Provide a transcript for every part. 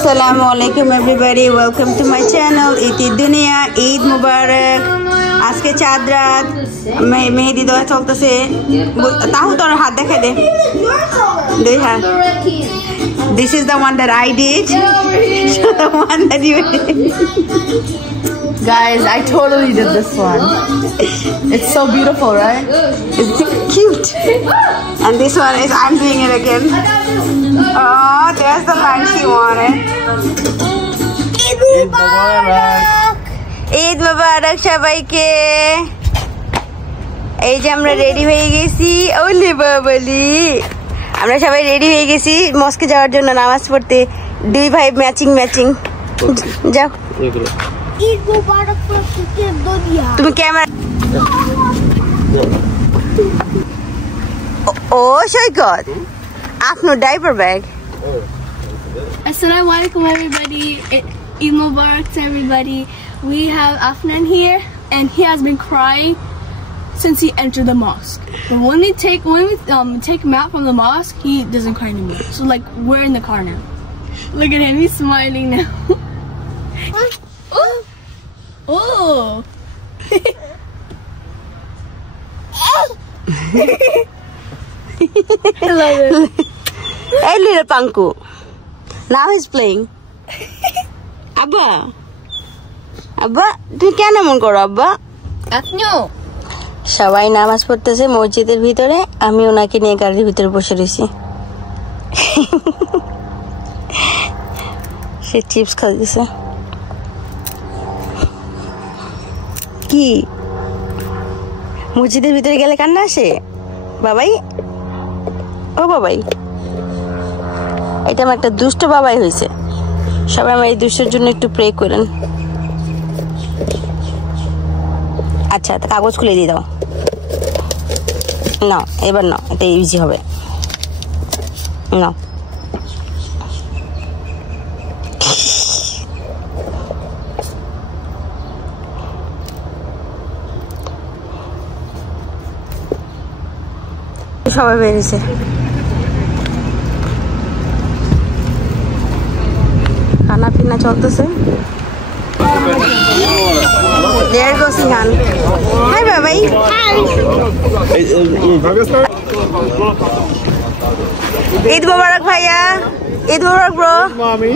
Assalamualaikum everybody, welcome to my channel Iti Dunia. Eid Mubarak. আজকে চাঁদ রাত মেহেদি দেওয়া চলতেছে তাহু তোর হাত দেখা দে দুই হাত This is the one that I did. The one that you did. Guys, I totally did this one. It's so beautiful, right? It's cute. And this one is I'm doing it again. Oh, there's the line she wanted. Eid Mubarak. Eid Mubarak সবাইকে। এই যে আমরা ready হয়ে গেছি ওলে বাবলি আমরা সবাই ready হয়ে গেছি মস্কে যাওয়ার জন্য নামাজ পড়তে দুই ভাই ম্যাচিং যাও ঈদ মুবারক তুমি ক্যামেরা ও সৈকত আপনার diaper bag Assalamu alaikum everybody. Eid Mubarak to everybody. We have Afnan here and he has been crying since he entered the mosque. But when we take him out from the mosque, he doesn't cry anymore. So like we're in the car now. Look at him, he's smiling now. Oh. I love it. Hey little Panku. Now he's playing. Abba. Abba, তুমি কেন এমন করো আব্বা? Afno. সবাই নামাজ পড়তেছে মসজিদের ভিতরে আমি ওনাকে নিয়ে গাড়ির ভিতরে বসে রয়েছি সে চিপস খাইতেছে কি মসজিদের ভিতরে গেলে কান্না আসে বাবাই ও বাবাই এটা আমার একটা দুষ্ট বাবাই হয়েছে সবাই আমার এই দুষ্টের জন্য একটু প্রে করেন আচ্ছা কাগজ খুলে দিয়ে দাও না এবার না এটা ইজি হবে না সবাই বেরিয়েছে খানা পিনা চলতেছে There goes Ihan. Hi, baby. Hi. Eid Mubarak, bhaiya. Eid Mubarak, bro. Mommy.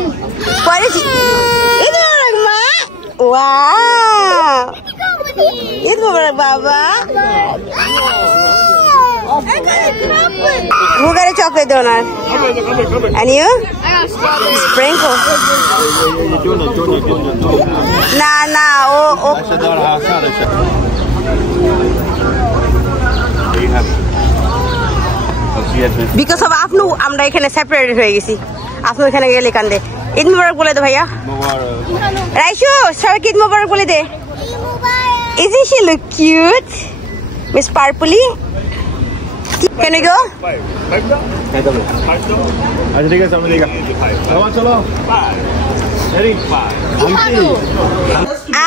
What is it? Eid Mubarak, ma. Wow. Eid Mubarak, Baba. Who got a chocolate donut? And you? I got strawberry. Sprinkle. Nah. Oh. Because of Afnu, আমরা এখানে separated হয়ে গেছি আপনি এখানে গেলে কান্দে ঈদ মুবারক বলে দে ভাইয়া রাইশু সবাইকে ঈদ মুবারক বলে দে Isn't she look cute? Miss Parpuli? Can we go?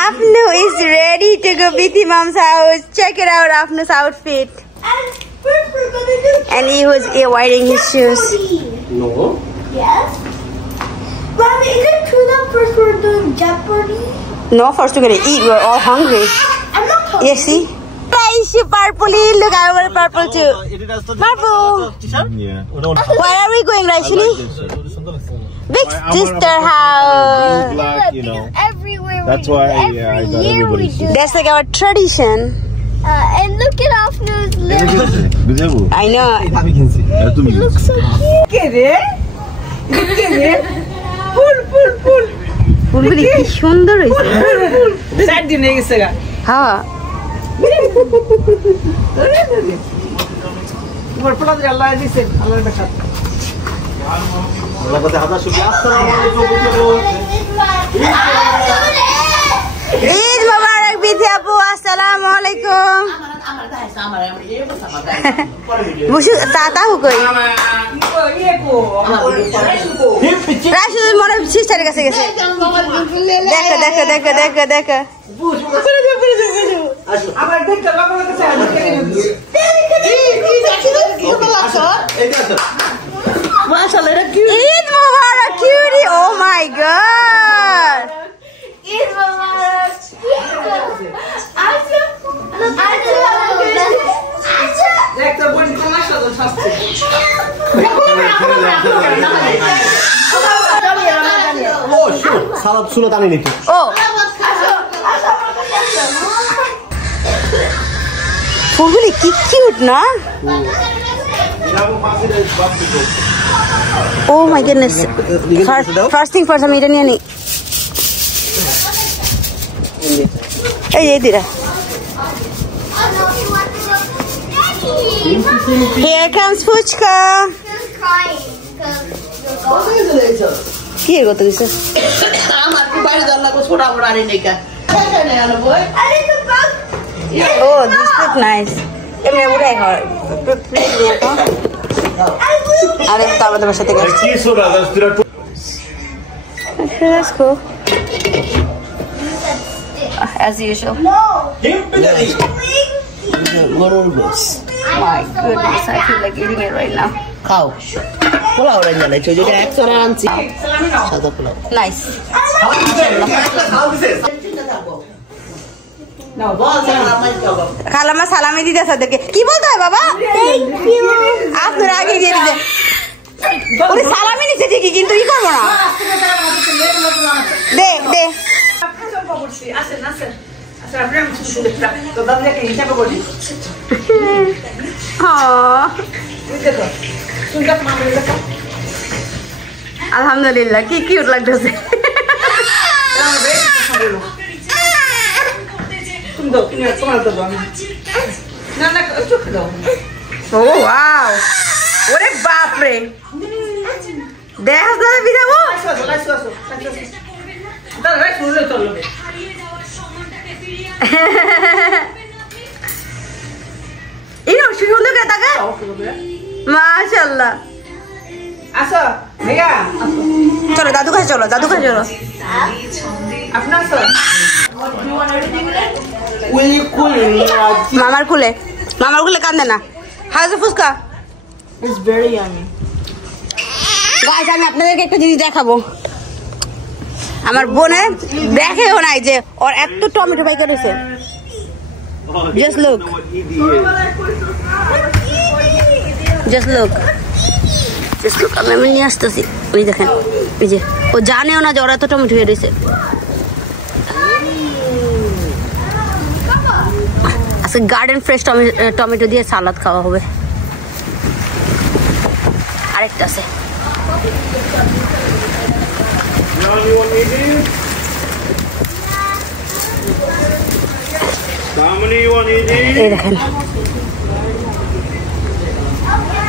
Afnu is ready to go Bithi Mom's house. Check it out, Afnu's outfit. And he was wearing his shoes. No. Yes. But is it true that first we're doing Jeopardy? No, first we're gonna eat. We're all hungry. I'm not hungry. Yes, see? She purpley. Look, I wear purple too. Purple. Yeah. Where are we going, Raishini? Big sister house. Black, you know. Everywhere. That's why I got everybody. That's like our tradition. And look at Afnu's little. I know. He looks so cute. Pull. ফুলগুলি কি সুন্দর হয়েছে Sad din hai gise ga. হ্যাঁ Photo de Allah dise Allah bekha. Allah ka hada shukriya. Assalamu alaikum. Eid মোবারক বিথি আপু আসসালামু আলাইকুম বুঝু তাতাহু কই রাশিদ মনে সিস্টারের কাছে গেছে দেখো আমার দেখতে বাবার কাছে মাশাআল্লাহ এটা cute Eid Mubarak cutie oh my salad সুলাত আনি নিতে ও ফুলগুলি কি কিউট না oh my goodness first thing first আমি এটা নিয়ে নিই এই দিরা Here comes Fuchka. কি করতে গেছে আমার কি বাইরে জানলা কো ছোট বড় আনি নেকা ও দিস লুক নাইস এমনি উড়াই হয় আরে তো আমাদের সাথে গেছে কি সোরা দাস্তিরা Let's go. As usual. গরুর গোস My goodness, I feel like eating it right now. খাও পোলাও রান্না নাই চোজে এক চড়া আনছি সাদা পোলাও Nice. নাও বল সালামাই খাবো খালামা সালামি দিতে সাদেরকে কি বলতে হয় বাবা থ্যাংক ইউ আপনার আগে দিয়ে দিতে ওরে সালামি নিছে ঠিকই কিন্তু কি করব না দে দে আলহামদুলিল্লাহ কি কিউট লাগতেছে ও ওয়াও ওরে বাপ রে দেখ দাদা বিদাবো ইনো সুন্দর কে তাকা মাশাআল্লাহ আসো ভাইয়া চলো দাদু কাছে চলো আপনার স্যার মামার কুলে কান্দে না হাউস ফুচকা It's very yummy. গাইস আমি আপনাদেরকে একটা জিনিস দেখাবো আমার বোনে দেখেও নাই যে ওর এত টমেটো বাই করেছে Just look আমি নিয়ে আসতেছি ওই দেখেন ওই যে ও জানেও না যে ওরা এত টমেটো হয়ে রয়েছে আজকে গার্ডেন ফ্রেশ টমেটো দিয়ে সালাদ খাওয়া হবে আরেকটা আছে এই দেখেন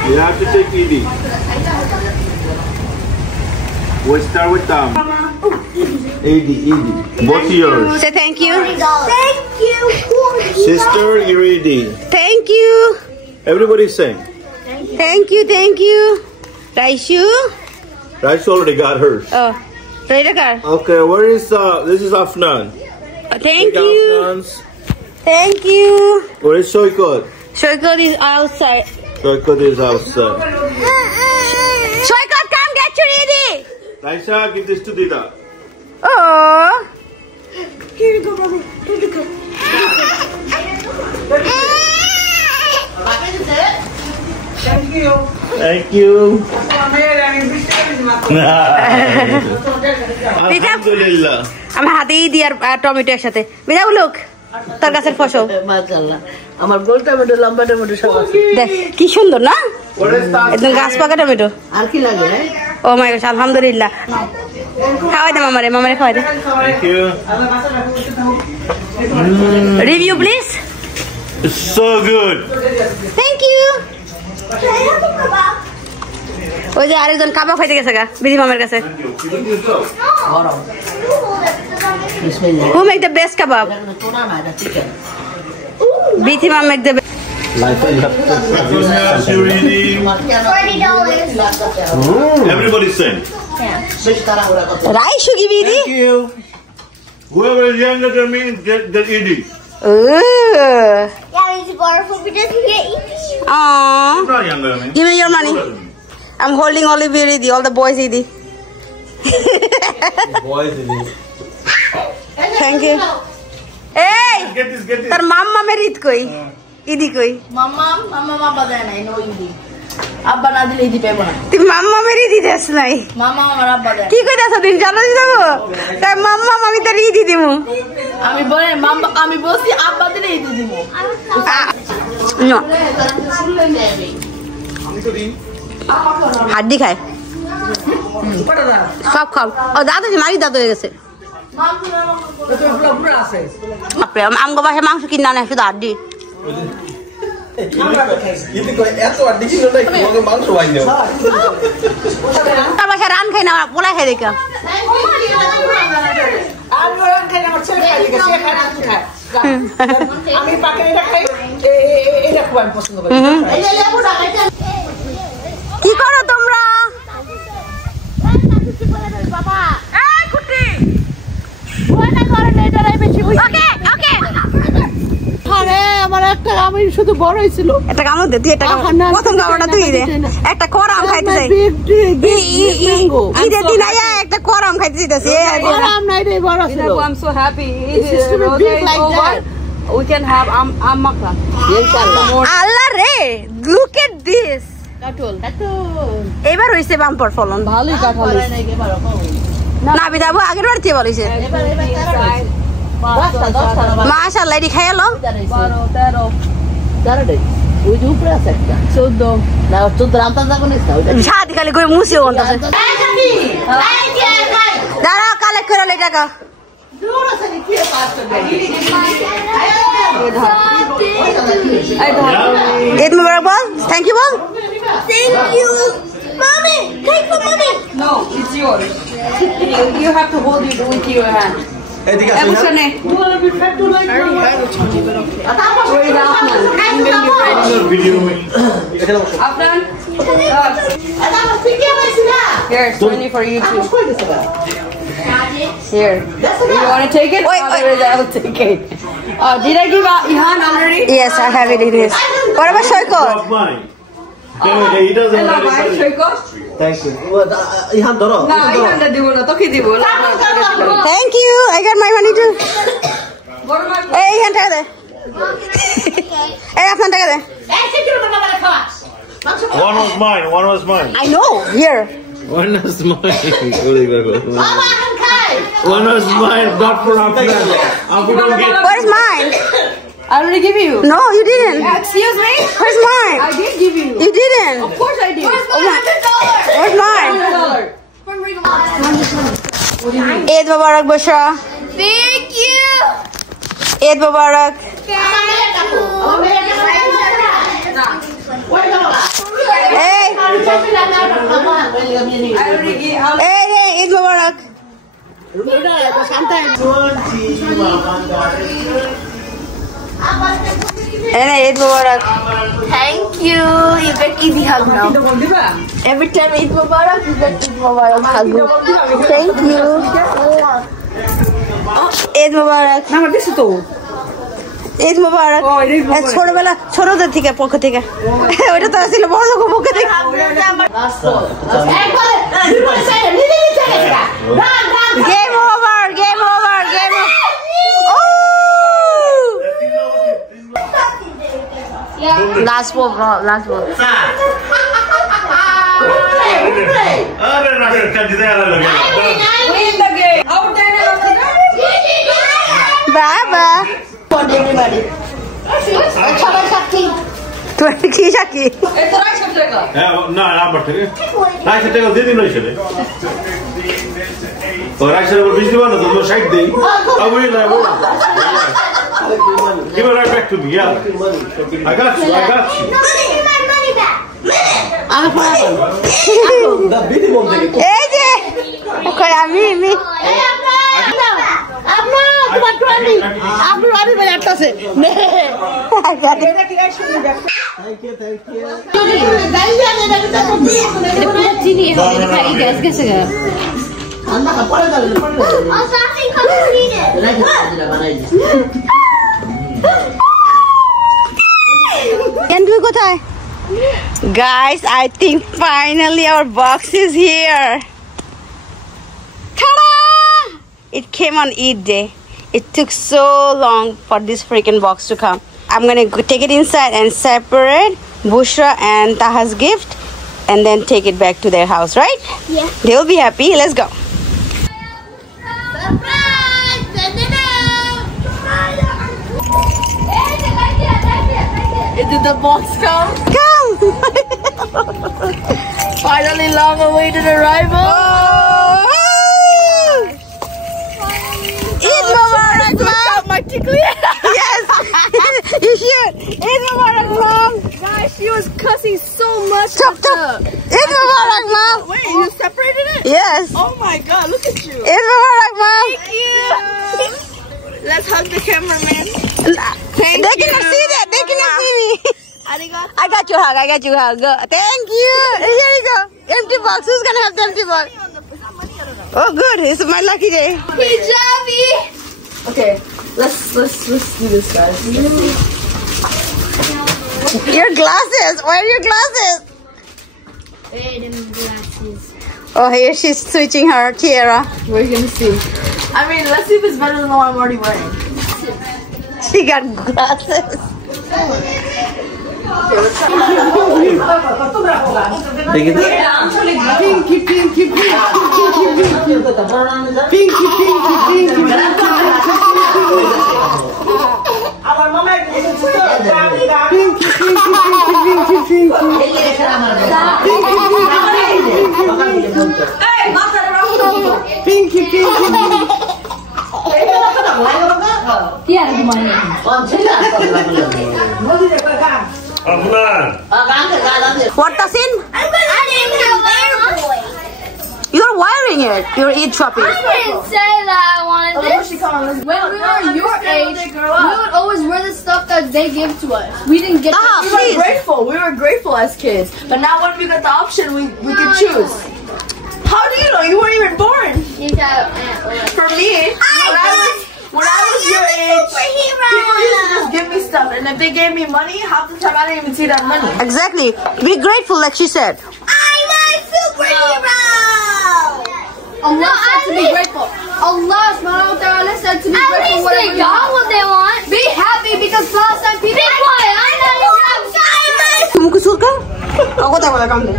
You have to take Edie. We'll start with Tom. Edie. Both yours. Say thank you. Thank you. Sister, you're Edie. Thank you. Everybody sing. Thank you. Raishu. Raish already got hers. Oh, Rita Kar. Okay, where is this is Afnan. Thank Take you. Afnan's. Thank you. Where is Shoykot? Shoykot is outside. Shoykot is outside. Shoykot, come get your Edie. Raisha, give this to Dida. Oh. Here you go, Mommy. Thank you. Alhamdulillah. আমার হাতেই দি আর tomato একসাথে বিদাও লোক তার গাছের ফসল মাশাআল্লাহ আমার গোল tomato লম্বা টমেটো সব আছে দেখ কি সুন্দর না What is that? একদম গাছ পাকা টমেটো আর কি লাগে রে ও মাই গড আলহামদুলিল্লাহ খাওয়াই দে মামারে খাওয়াই দে Thank you. Review please It's so good. Thank you Can I have a kebab? ওই যে আরেকজন কাবাব খাইতে গেছে গা বিজি মামার কাছে গরম You hold it because I'm going বিসমিল্লাহ who make the best kebab এটা তোনা না এটা চিকেন বিজি মামা মেক দ্য $40. Everybody sing. বেশ তাড়াহুড়া করতে রাইস সুগি বিজি Thank you. Whoever is younger than me, get Edie. Yeah, it's borrowed for because we get eaten. Aww. He's not younger than me. Give me your money. I'm holding Olivia Edie, all the boys Edie. Boys, Edie. Thank you. Hey! Get this. তার মাম্মা মের ঈদ কই ইদি কই মাম্মা বাবা দেয় নাই no ইন্দি আব্বা না দিলে ইদি পাবো না তুই মাম্মা মেরে দিতেছ নাই মামা আমার আব্বা দেয় কি কইতাছ দিন জানো যাব তাই মাম্মা আমি তোর ইদি দিমু আমি বলে মামা আমি বলছি আব্বা দিলে ইদি দিব না হাড্ডি খায় সব খাও ও দাদা মারি দাদা হয়ে গেছে আমগো বাসায় মাংস কিনে আনে শুধু হাড্ডি তার বাসায় রান খাই না পোলা খাই দেখা কি করো তোমরা আমার একটা আমি শুধু বড় হয়েছিল একটা কামড় দে তুই একটা প্রথম কামড়টা তুই দে একটা কোরাম খাইতে চাই ঈদের দিন আয়া একটা কোরাম খাইতে চাইতেছি কোরাম নাই রে বড় ছিল I'm so happy it is over we can have makla ইনশাআল্লাহ আল্লাহ রে look at this কাটল এবার হইছে বাম্পার ফলন ভালোই কাটল না বিদাবু আগের বার থেকে বলিছে মাশাআল্লাহ এডি খাইলো 12 13 ওই যে উপরে আছে একটা 14 না 14 আমতা যাবো না শাদি খালি কই মুছিও অন্তছে দাঁড়া কালেক্ট করে লই টাকা ঈদ মুবারক বল থ্যাংক ইউ বল Thank you. Mommy, take the money. No, it's yours. You have to hold it with your hand. এদিকে আসুন এমনে Video में Afnan Here's 20 for you too. Here. You want to take it? Wait. I'll take it. Did I give Ihan already? Yes, I have it in his. What about Shoiko? mine. He doesn't Hello, bye, Shoiko. Thank you Ihan ধরো No, Ihan da dibo na. Toki dibo. Thank you. I got my money too. Hey, Ihan taka de. Hey, Afnan taka de. One was mine. I know. Here. One was mine. One was mine, not for Afnan. We don't get. Where's mine? I already give you. No, you didn't. Excuse me? Where's mine? I did give you. You didn't. Of course I did. Where's mine? $100. Eid Mubarak, Bushra. Thank you. Eid Mubarak. Hey. Hey, Eid Mubarak. Hey, Eid Mubarak. Thank you. You get easy hug now. Every time Eid Mubarak, you get Eid Mubarak hug. Thank you. Eid Mubarak. Eid Mubarak. ছোটবেলা ছোটদের থেকে পক্ষ থেকে ওইটা তো ছিল বড় লোক পক্ষ থেকে গেম ওভার লাস্ট বল अरे ना कंजूस है लगे বাবা তুই কি সাকি না আমার থেকে রাইস টাকা দিয়ে দিন হইছে ও রাইস এর বিশ দিবা না তো 60 দেই আবুই না Give it right back to me, yeah. I got you. Money back. এই যে ওখানে আমি কোথায় Guys, I think finally our box is here. Ta-da! It came on Eid day. It took so long for this freaking box to come. I'm gonna take it inside and separate Bushra and Taha's gift and then take it back to their house, right? Yeah. They'll be happy. Let's go. Did the box come? Come! Finally, long-awaited arrival. Oh! Eid Mubarak, Mom! My tickly. Yes! You should! Eid Mubarak, Mom! Guys, she was cussing so much. Chop, chop! Eid Mubarak, Mom! Wait, you separated it? Yes! Oh my God! Look at you. Eid Mubarak, Mom! Thank you. Let's hug the cameraman. They cannot see that. They cannot see me. Arigato. I got your hug. I got your hug. Go. Thank you. Here you go. Empty box. Who's gonna have the empty box? Oh, good. It's my lucky day. Hijabi. Okay, let's do this, guys. Your glasses. Where are your glasses? Wait a minute, glasses. Oh, here she's switching her tiara. We're gonna see. I mean, let's see if it's better than the one I'm already wearing. She got glasses. What does in? You're wiring it. You're Eid shopping. I didn't say that I wanted this. When we were your age, we would always wear the stuff that they give to us. We didn't get Ah, We please. were grateful. We were grateful as kids. But now when we got the option, we could choose. How do you know? You weren't even born. You got For me, when I was your age, people used to just give me stuff. And if they gave me money, half the time I didn't even see that money. Exactly. Be grateful, like she said. I'm a superhero! Allah said to be grateful. Allah subhanahu wa ta'ala said to be grateful for whatever they got what they want. Be happy because last time people. Be quiet. I'm not Tumuku sulka? Ako tayo wala kam de.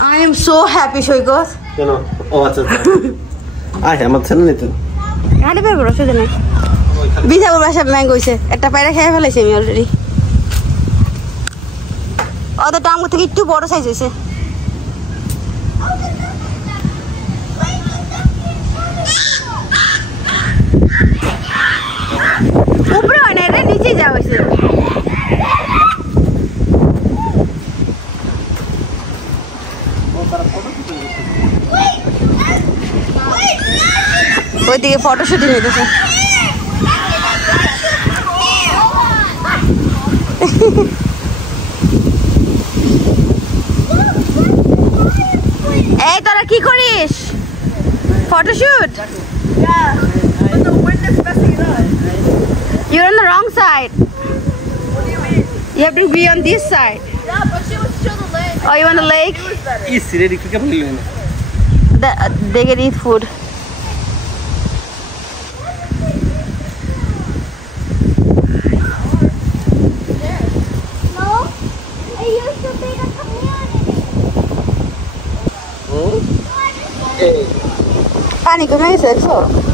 I am so happy, Shoykot. You know, আচ্ছা আমার ছেলে নিতে গাড়ি বের করো সুজনে বিজা বলবা সব mango হইছে একটা পায়রা খেয়ে ফেলাইছি আমি অলরেডি ওদেরটা আমার থেকে একটু বড় সাইজ হয়েছে উপরে হয় না এটা নিচে যাওয়া হয়েছে ওইদিকে ফটো শুটিং হইতেছে এই তোরা কি করিস photoshoot You're on the wrong side. You have to be on this side. Yeah, but she was still the lake. Oh, you want the lake? Easy, ready? Pick up They can eat food. No, it used to be the community. Pani, come here, sir.